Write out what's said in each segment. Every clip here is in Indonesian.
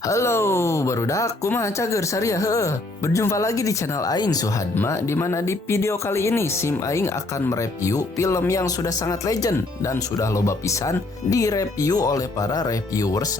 Halo, barudak, kumaha cager saria heuh. Berjumpa lagi di channel Aing Suhadma, di mana di video kali ini Sim Aing akan mereview film yang sudah sangat legend dan sudah loba pisan direview oleh para reviewers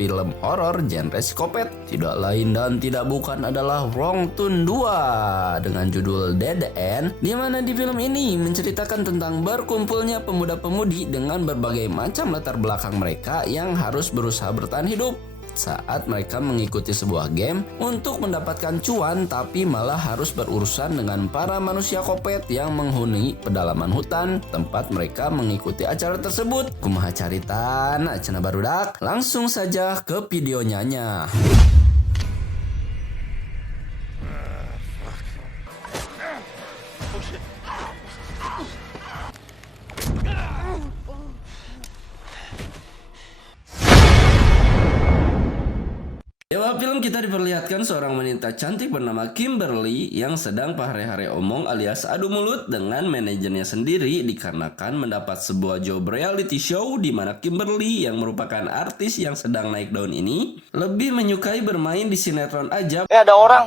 film horor genre psikopat. Tidak lain dan tidak bukan adalah Wrong Turn 2 dengan judul Dead End, di mana di film ini menceritakan tentang berkumpulnya pemuda-pemudi dengan berbagai macam latar belakang mereka yang harus berusaha bertahan hidup saat mereka mengikuti sebuah game untuk mendapatkan cuan, tapi malah harus berurusan dengan para manusia kopet yang menghuni pedalaman hutan tempat mereka mengikuti acara tersebut. Kumaha caritan cenah barudak, langsung saja ke videonya. Di awal film kita diperlihatkan seorang wanita cantik bernama Kimberly yang sedang pahare-hare omong alias adu mulut dengan manajernya sendiri dikarenakan mendapat sebuah job reality show di mana Kimberly yang merupakan artis yang sedang naik daun ini lebih menyukai bermain di sinetron aja ada orang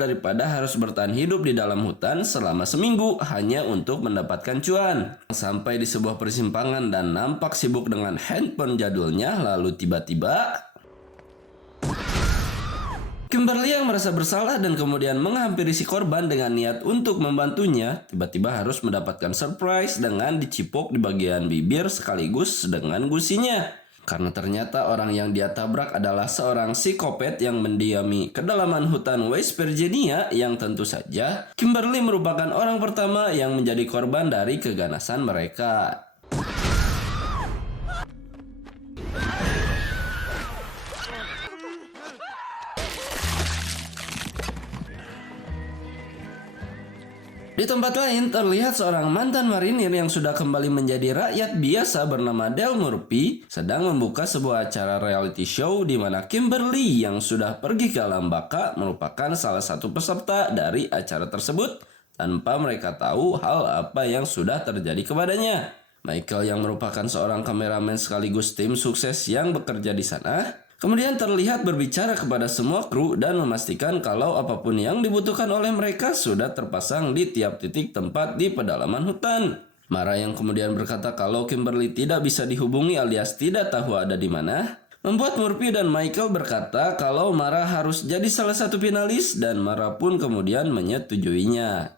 daripada harus bertahan hidup di dalam hutan selama seminggu hanya untuk mendapatkan cuan. Sampai di sebuah persimpangan dan nampak sibuk dengan handphone jadulnya, lalu tiba-tiba Kimberly yang merasa bersalah dan kemudian menghampiri si korban dengan niat untuk membantunya, tiba-tiba harus mendapatkan surprise dengan dicipok di bagian bibir sekaligus dengan gusinya. Karena ternyata orang yang dia tabrak adalah seorang psikopat yang mendiami kedalaman hutan West Virginia, yang tentu saja Kimberly merupakan orang pertama yang menjadi korban dari keganasan mereka. Di tempat lain terlihat seorang mantan marinir yang sudah kembali menjadi rakyat biasa bernama Del Murphy sedang membuka sebuah acara reality show di mana Kimberly yang sudah pergi ke alam baka merupakan salah satu peserta dari acara tersebut tanpa mereka tahu hal apa yang sudah terjadi kepadanya. Michael yang merupakan seorang kameramen sekaligus tim sukses yang bekerja di sana kemudian terlihat berbicara kepada semua kru dan memastikan kalau apapun yang dibutuhkan oleh mereka sudah terpasang di tiap titik tempat di pedalaman hutan. Mara yang kemudian berkata kalau Kimberly tidak bisa dihubungi alias tidak tahu ada di mana, membuat Murphy dan Michael berkata kalau Mara harus jadi salah satu finalis dan Mara pun kemudian menyetujuinya.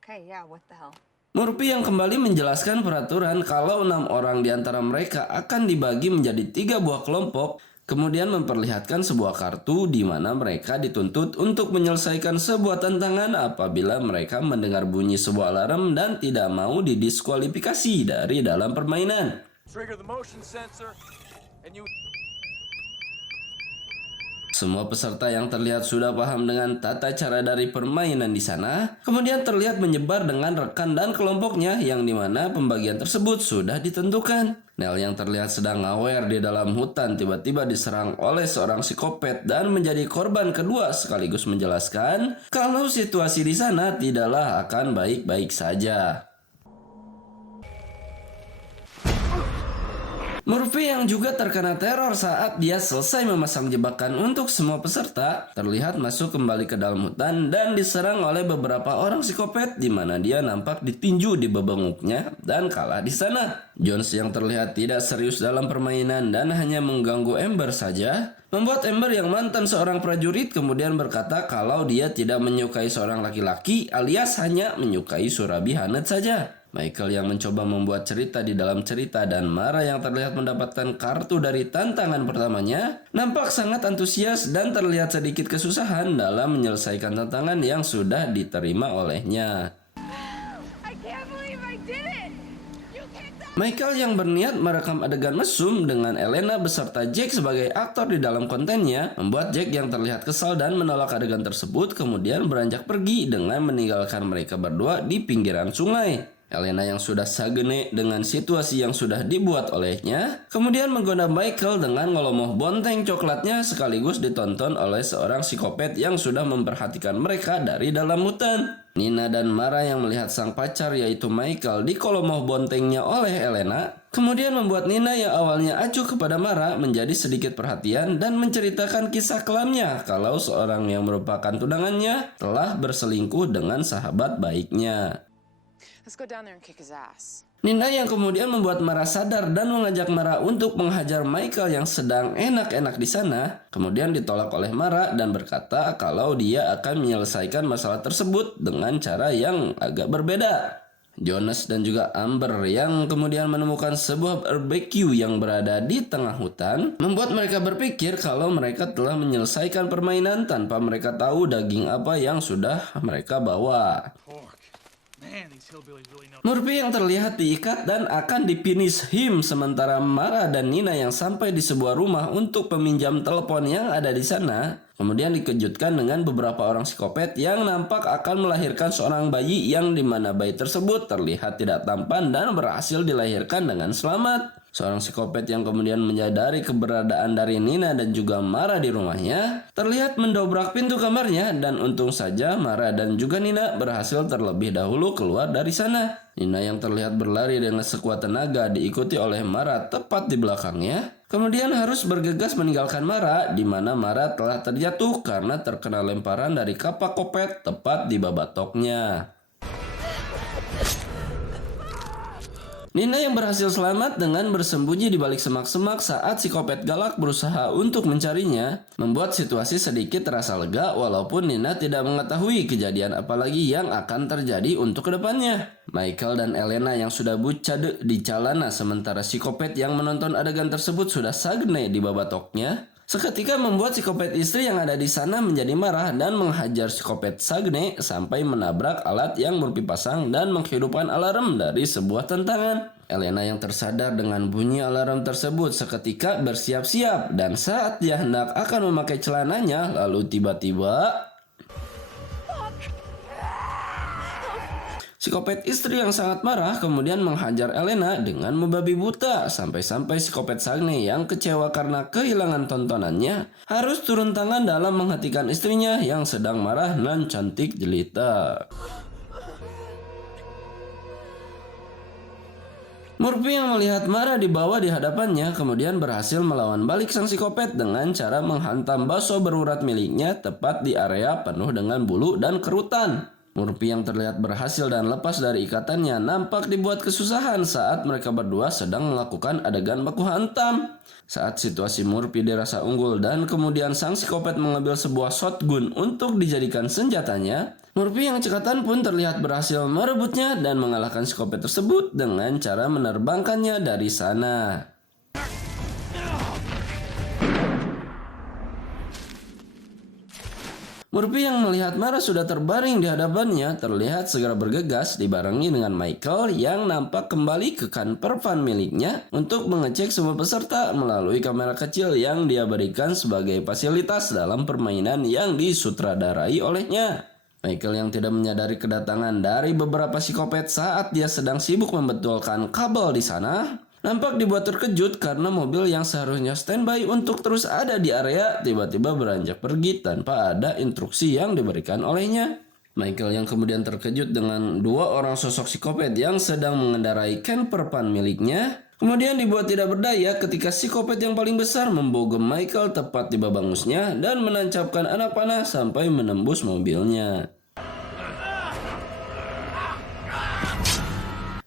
Okay, yeah, what the hell? Murphy yang kembali menjelaskan peraturan kalau 6 orang di antara mereka akan dibagi menjadi 3 buah kelompok, kemudian memperlihatkan sebuah kartu di mana mereka dituntut untuk menyelesaikan sebuah tantangan apabila mereka mendengar bunyi sebuah alarm dan tidak mau didiskualifikasi dari dalam permainan. Semua peserta yang terlihat sudah paham dengan tata cara dari permainan di sana, kemudian terlihat menyebar dengan rekan dan kelompoknya yang dimana pembagian tersebut sudah ditentukan. Nell yang terlihat sedang ngawer di dalam hutan tiba-tiba diserang oleh seorang psikopat dan menjadi korban kedua sekaligus menjelaskan kalau situasi di sana tidaklah akan baik-baik saja. Murphy yang juga terkena teror saat dia selesai memasang jebakan untuk semua peserta terlihat masuk kembali ke dalam hutan dan diserang oleh beberapa orang psikopat di mana dia nampak ditinju di bebenguknya dan kalah di sana. Jones yang terlihat tidak serius dalam permainan dan hanya mengganggu Amber saja membuat Amber yang mantan seorang prajurit kemudian berkata kalau dia tidak menyukai seorang laki-laki alias hanya menyukai surabi Hanet saja. Michael yang mencoba membuat cerita di dalam cerita dan Mara yang terlihat mendapatkan kartu dari tantangan pertamanya nampak sangat antusias dan terlihat sedikit kesusahan dalam menyelesaikan tantangan yang sudah diterima olehnya. Michael yang berniat merekam adegan mesum dengan Elena beserta Jack sebagai aktor di dalam kontennya membuat Jack yang terlihat kesal dan menolak adegan tersebut kemudian beranjak pergi dengan meninggalkan mereka berdua di pinggiran sungai. Elena yang sudah sagene dengan situasi yang sudah dibuat olehnya kemudian menggoda Michael dengan ngolomoh bonteng coklatnya sekaligus ditonton oleh seorang psikopat yang sudah memperhatikan mereka dari dalam hutan. Nina dan Mara yang melihat sang pacar yaitu Michael dikolomoh bontengnya oleh Elena Kemudian membuat Nina yang awalnya acuh kepada Mara menjadi sedikit perhatian dan menceritakan kisah kelamnya kalau seorang yang merupakan tunangannya telah berselingkuh dengan sahabat baiknya. Let's go down there and kick his ass. Nina yang kemudian membuat Mara sadar dan mengajak Mara untuk menghajar Michael yang sedang enak-enak di sana. Kemudian ditolak oleh Mara dan berkata kalau dia akan menyelesaikan masalah tersebut dengan cara yang agak berbeda. Jonas dan juga Amber yang kemudian menemukan sebuah barbecue yang berada di tengah hutan membuat mereka berpikir kalau mereka telah menyelesaikan permainan tanpa mereka tahu daging apa yang sudah mereka bawa. Murphy yang terlihat diikat dan akan dipinish him, sementara Mara dan Nina yang sampai di sebuah rumah untuk peminjam telepon yang ada di sana kemudian dikejutkan dengan beberapa orang psikopat yang nampak akan melahirkan seorang bayi yang dimana bayi tersebut terlihat tidak tampan dan berhasil dilahirkan dengan selamat. Seorang psikopat yang kemudian menyadari keberadaan dari Nina dan juga Mara di rumahnya terlihat mendobrak pintu kamarnya dan untung saja Mara dan juga Nina berhasil terlebih dahulu keluar dari sana. Nina yang terlihat berlari dengan sekuat tenaga diikuti oleh Mara tepat di belakangnya. Kemudian harus bergegas meninggalkan Mara di mana Mara telah terjatuh karena terkena lemparan dari kapak kopet tepat di babatoknya. Nina yang berhasil selamat dengan bersembunyi di balik semak-semak saat si kopet galak berusaha untuk mencarinya, membuat situasi sedikit terasa lega walaupun Nina tidak mengetahui kejadian apalagi yang akan terjadi untuk kedepannya. Michael dan Elena yang sudah bucade di celana sementara si kopet yang menonton adegan tersebut sudah sagne di babatoknya. Seketika membuat psikopat istri yang ada di sana menjadi marah dan menghajar psikopat Sagne sampai menabrak alat yang Murphy pasang dan menghidupkan alarm dari sebuah tentangan. Elena yang tersadar dengan bunyi alarm tersebut seketika bersiap-siap dan saat dia hendak akan memakai celananya lalu tiba-tiba psikopat istri yang sangat marah kemudian menghajar Elena dengan membabi buta sampai-sampai psikopat Sagne yang kecewa karena kehilangan tontonannya harus turun tangan dalam menghentikan istrinya yang sedang marah dan cantik jelita. Murphy yang melihat Mara dibawa di hadapannya kemudian berhasil melawan balik sang psikopat dengan cara menghantam bakso berurat miliknya tepat di area penuh dengan bulu dan kerutan. Murphy yang terlihat berhasil dan lepas dari ikatannya nampak dibuat kesusahan saat mereka berdua sedang melakukan adegan baku hantam. Saat situasi Murphy dirasa unggul dan kemudian sang psikopat mengambil sebuah shotgun untuk dijadikan senjatanya, Murphy yang cekatan pun terlihat berhasil merebutnya dan mengalahkan psikopat tersebut dengan cara menerbangkannya dari sana. Murphy yang melihat Mara sudah terbaring di hadapannya terlihat segera bergegas dibarengi dengan Michael yang nampak kembali ke kantor van miliknya untuk mengecek semua peserta melalui kamera kecil yang dia berikan sebagai fasilitas dalam permainan yang disutradarai olehnya. Michael yang tidak menyadari kedatangan dari beberapa psikopat saat dia sedang sibuk membetulkan kabel di sana nampak dibuat terkejut karena mobil yang seharusnya standby untuk terus ada di area tiba-tiba beranjak pergi tanpa ada instruksi yang diberikan olehnya. Michael yang kemudian terkejut dengan dua orang sosok psikopat yang sedang mengendarai camper van miliknya kemudian dibuat tidak berdaya ketika psikopat yang paling besar membogem Michael tepat di babangusnya dan menancapkan anak panah sampai menembus mobilnya.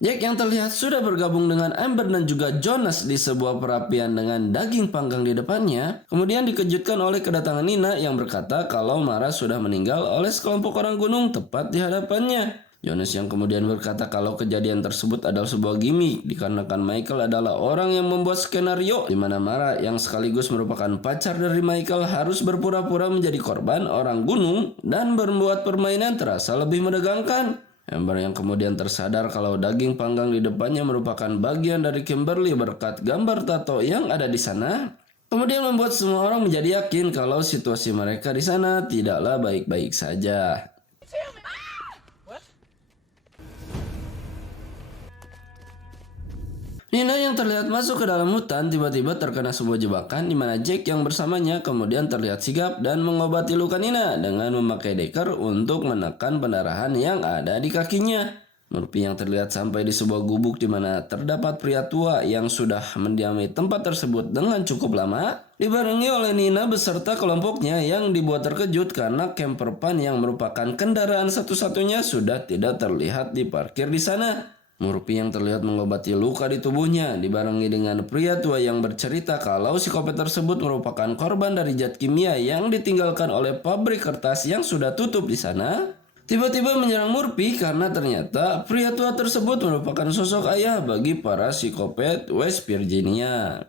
Jack yang terlihat sudah bergabung dengan Amber dan juga Jonas di sebuah perapian dengan daging panggang di depannya, kemudian dikejutkan oleh kedatangan Nina yang berkata kalau Mara sudah meninggal oleh sekelompok orang gunung tepat di hadapannya. Jonas yang kemudian berkata kalau kejadian tersebut adalah sebuah gimmick dikarenakan Michael adalah orang yang membuat skenario di mana Mara yang sekaligus merupakan pacar dari Michael harus berpura-pura menjadi korban orang gunung dan membuat permainan terasa lebih menegangkan. Amber yang kemudian tersadar kalau daging panggang di depannya merupakan bagian dari Kimberly berkat gambar tato yang ada di sana, kemudian membuat semua orang menjadi yakin kalau situasi mereka di sana tidaklah baik-baik saja. Nina yang terlihat masuk ke dalam hutan tiba-tiba terkena sebuah jebakan di mana Jack yang bersamanya kemudian terlihat sigap dan mengobati luka Nina dengan memakai deker untuk menekan pendarahan yang ada di kakinya. Murphy yang terlihat sampai di sebuah gubuk di mana terdapat pria tua yang sudah mendiami tempat tersebut dengan cukup lama, dibarengi oleh Nina beserta kelompoknya yang dibuat terkejut karena camper van yang merupakan kendaraan satu-satunya sudah tidak terlihat diparkir di sana. Murphy yang terlihat mengobati luka di tubuhnya dibarengi dengan pria tua yang bercerita kalau psikopat tersebut merupakan korban dari zat kimia yang ditinggalkan oleh pabrik kertas yang sudah tutup di sana. Tiba-tiba menyerang Murphy karena ternyata pria tua tersebut merupakan sosok ayah bagi para psikopat West Virginia.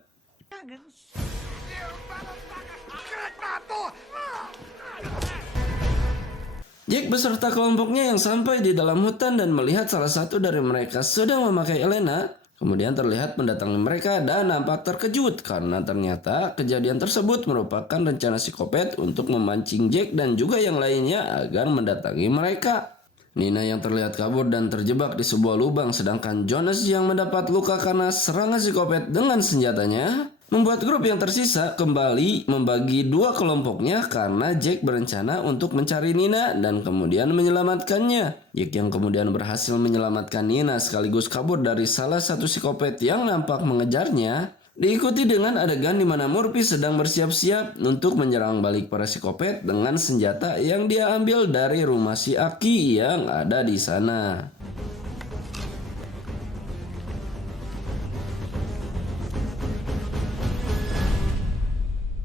Jack beserta kelompoknya yang sampai di dalam hutan dan melihat salah satu dari mereka sedang memakai Elena, kemudian terlihat mendatangi mereka dan nampak terkejut karena ternyata kejadian tersebut merupakan rencana psikopat untuk memancing Jack dan juga yang lainnya agar mendatangi mereka. Nina yang terlihat kabur dan terjebak di sebuah lubang, sedangkan Jonas yang mendapat luka karena serangan psikopat dengan senjatanya, membuat grup yang tersisa kembali membagi dua kelompoknya karena Jack berencana untuk mencari Nina dan kemudian menyelamatkannya. Jack yang kemudian berhasil menyelamatkan Nina sekaligus kabur dari salah satu psikopat yang nampak mengejarnya, diikuti dengan adegan di mana Murphy sedang bersiap-siap untuk menyerang balik para psikopat dengan senjata yang dia ambil dari rumah si Aki yang ada di sana.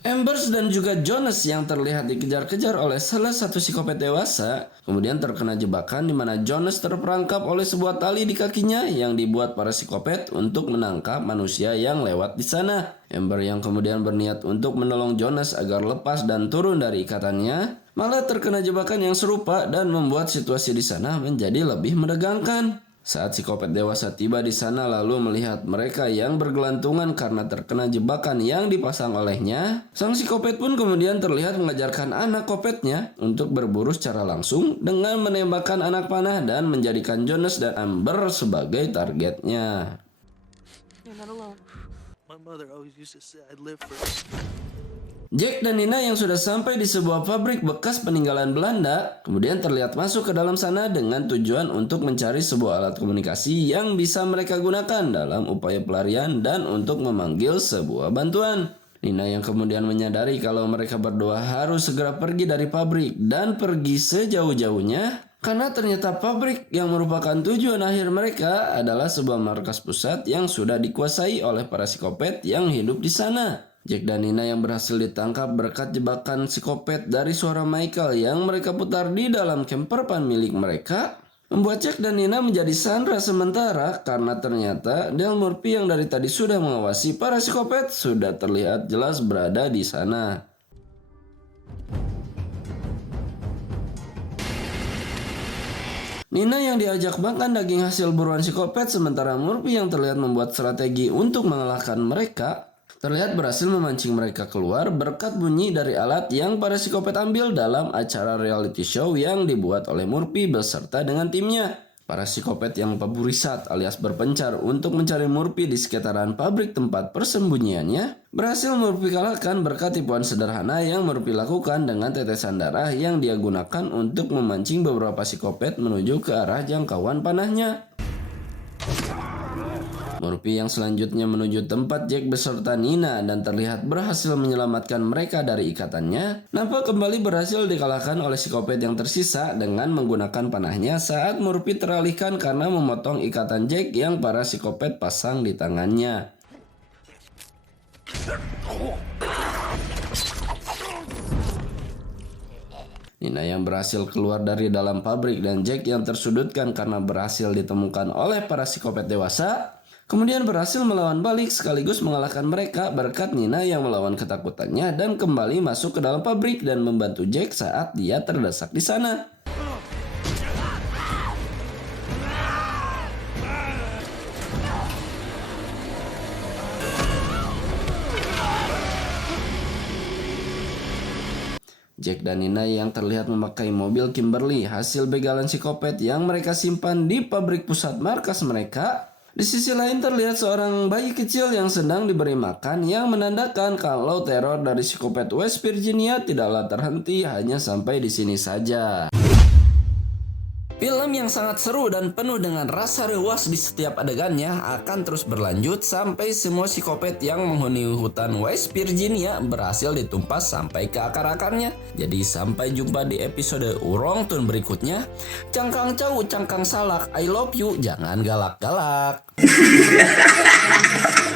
Ambers dan juga Jonas yang terlihat dikejar-kejar oleh salah satu psikopat dewasa kemudian terkena jebakan di mana Jonas terperangkap oleh sebuah tali di kakinya yang dibuat para psikopat untuk menangkap manusia yang lewat di sana. Amber yang kemudian berniat untuk menolong Jonas agar lepas dan turun dari ikatannya malah terkena jebakan yang serupa dan membuat situasi di sana menjadi lebih menegangkan. Saat psikopat dewasa tiba di sana lalu melihat mereka yang bergelantungan karena terkena jebakan yang dipasang olehnya, sang psikopat pun kemudian terlihat mengajarkan anak kopetnya untuk berburu secara langsung dengan menembakkan anak panah dan menjadikan Jonas dan Amber sebagai targetnya. You're not alone. My mother always used to say I'd live forever. Jack dan Nina yang sudah sampai di sebuah pabrik bekas peninggalan Belanda kemudian terlihat masuk ke dalam sana dengan tujuan untuk mencari sebuah alat komunikasi yang bisa mereka gunakan dalam upaya pelarian dan untuk memanggil sebuah bantuan. Nina yang kemudian menyadari kalau mereka berdua harus segera pergi dari pabrik dan pergi sejauh-jauhnya karena ternyata pabrik yang merupakan tujuan akhir mereka adalah sebuah markas pusat yang sudah dikuasai oleh para psikopat yang hidup di sana. Jack dan Nina yang berhasil ditangkap berkat jebakan psikopat dari suara Michael yang mereka putar di dalam camper van milik mereka, membuat Jack dan Nina menjadi sandera sementara karena ternyata Del Murphy yang dari tadi sudah mengawasi para psikopat sudah terlihat jelas berada di sana. Nina yang diajak makan daging hasil buruan psikopat sementara Murphy yang terlihat membuat strategi untuk mengalahkan mereka terlihat berhasil memancing mereka keluar berkat bunyi dari alat yang para psikopat ambil dalam acara reality show yang dibuat oleh Murphy beserta dengan timnya. Para psikopat yang paburisat alias berpencar untuk mencari Murphy di sekitaran pabrik tempat persembunyiannya berhasil Murphy kalahkan berkat tipuan sederhana yang Murphy lakukan dengan tetesan darah yang dia gunakan untuk memancing beberapa psikopat menuju ke arah jangkauan panahnya. Murphy yang selanjutnya menuju tempat Jack beserta Nina dan terlihat berhasil menyelamatkan mereka dari ikatannya, nampak kembali berhasil dikalahkan oleh psikopat yang tersisa dengan menggunakan panahnya saat Murphy teralihkan karena memotong ikatan Jack yang para psikopat pasang di tangannya. Nina yang berhasil keluar dari dalam pabrik dan Jack yang tersudutkan karena berhasil ditemukan oleh para psikopat dewasa kemudian berhasil melawan balik sekaligus mengalahkan mereka berkat Nina yang melawan ketakutannya dan kembali masuk ke dalam pabrik dan membantu Jack saat dia terdesak di sana. Jack dan Nina yang terlihat memakai mobil Kimberly hasil begalan psikopat yang mereka simpan di pabrik pusat markas mereka. Di sisi lain terlihat seorang bayi kecil yang sedang diberi makan yang menandakan kalau teror dari psikopat West Virginia tidaklah terhenti hanya sampai di sini saja. Film yang sangat seru dan penuh dengan rasa rewas di setiap adegannya akan terus berlanjut sampai semua psikopat yang menghuni hutan West Virginia berhasil ditumpas sampai ke akar-akarnya. Jadi sampai jumpa di episode Urong Tun berikutnya. Cangkang cau, cangkang salak, I love you, jangan galak-galak.